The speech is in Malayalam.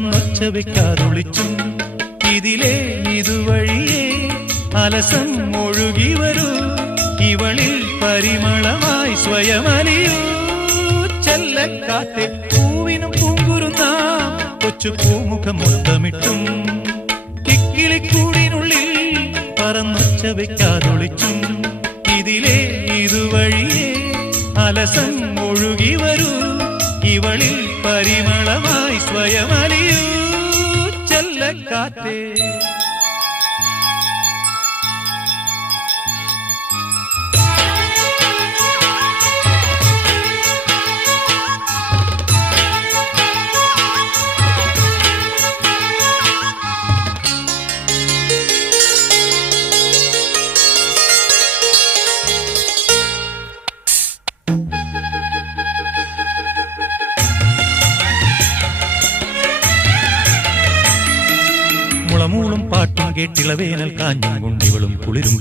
പറന്നൊച്ച വെക്കാതൊളിച്ചും ഇതിലേ ഇതുവഴിയേ അലസം ഒഴുകി വരൂ ഇവളിൽ പരിമളമായി സ്വയമലിയൂ ചെല്ലക്കാറ്റെ പൂവിനും പൂങ്കുരുന്ന കൊച്ചു പൂമുഖം മുത്തമിട്ടും കിക്കിളിക്കൂടിനുള്ളിൽ പറന്നൊച്ച വെക്കാതൊളിച്ചും ഇതിലേ ഇതുവഴിയേ അലസം ഒഴുകി വരൂ ഇവളിൽ പരിമളമായി സ്വയമലിയൂ ചെല്ലക്കാറ്റേ മുളമൂളും പാട്ടും കേട്ടിളവേനൽ കാഞ്ഞും കൊണ്ടിവളും കുളിരും